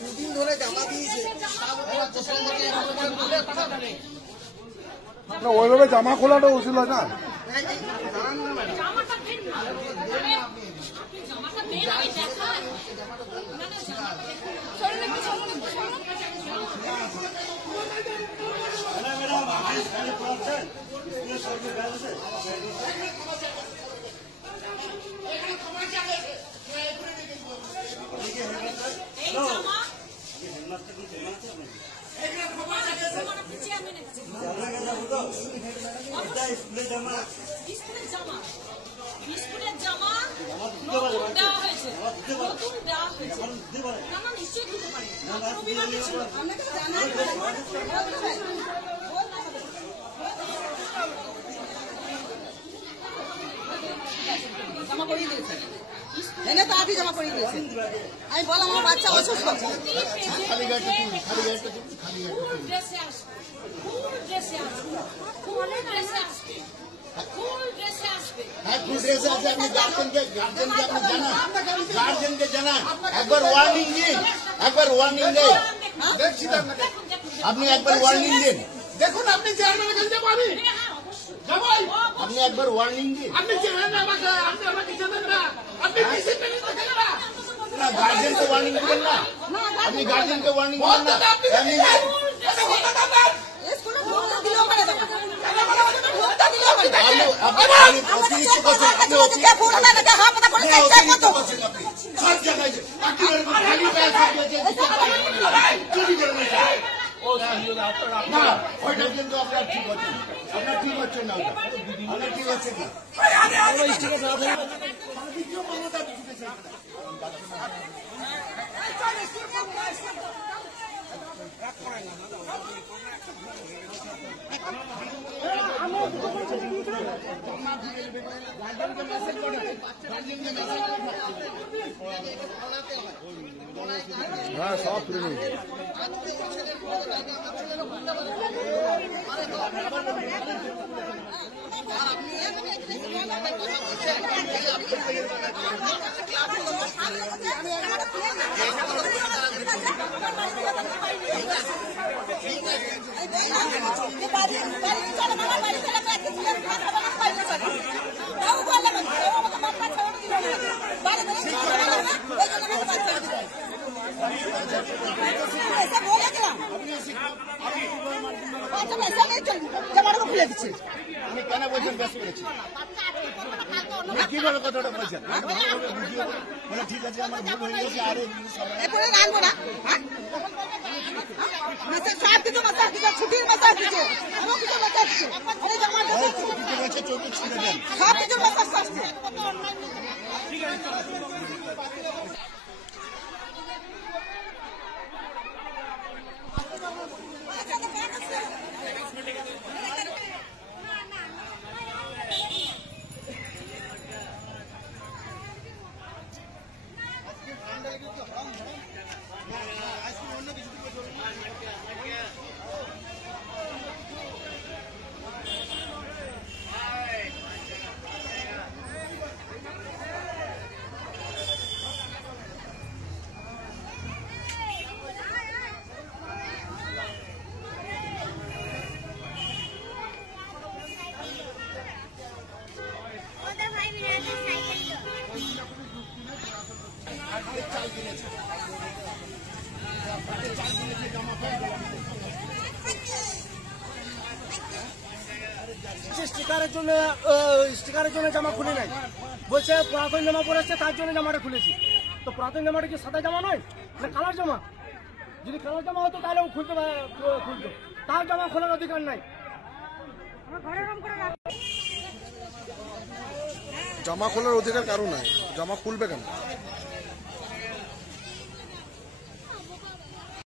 দুদিন ধরে জামা দিয়েছে ওইভাবে জামা খোলাটা উচিত না। জমা করিয়ে দিয়েছে, এনে তাড়াতাড়ি জমা করিয়ে দিয়েছে। আমি বললাম আমার বাচ্চা অসুস্থ, গার্জেনকে জানান, একবার ওয়ার্নিং দিন, একবার ওয়ার্নিং দিন, আপনি একবার ওয়ার্নিং দিন। দেখুন আপনি চেয়ারম্যানের কাছে যাবো, আমি আপনি একবার ওয়ার্নিং দিন। আপনি চেয়ারম্যান আমাকে, আপনি আমাকে জানেন না, আপনি ডিসিপ্লিন দেখেন না, না গার্জেনকে ওয়ার্নিং দিবেন না, আপনি গার্জেনকে ওয়ার্নিং দিবেন না। ওইটা কিন্তু আপনার ঠিক হচ্ছে, আপনার ঠিক হচ্ছে না, আপনার ঠিক হচ্ছে না। হ্যাঁ সব তুলে নিই। কেন বলছেন ব্যস্ত করেছি, কিভাবে কথাটা বলছেন? ঠিক আছে আমার ভুল হয়ে গেছে, আরো ছুটির মাথা দিচ্ছে, সব কিছু মেসেজ আসছে। স্টিকারের জন্য জামা খুলে নাই, বলছে পুরাতন জামা পরেছে তার জন্য জামাটা খুলেছি। তো পুরাতন জামাটা কি সাদা জামা নয়, কালার জামা? যদি কালার জামা হতো তাহলে ও খুলতো, তার জামা খোলার অধিকার নাই। জামা খোলার অধিকার কারো নাই, জামা খুলবে কেন?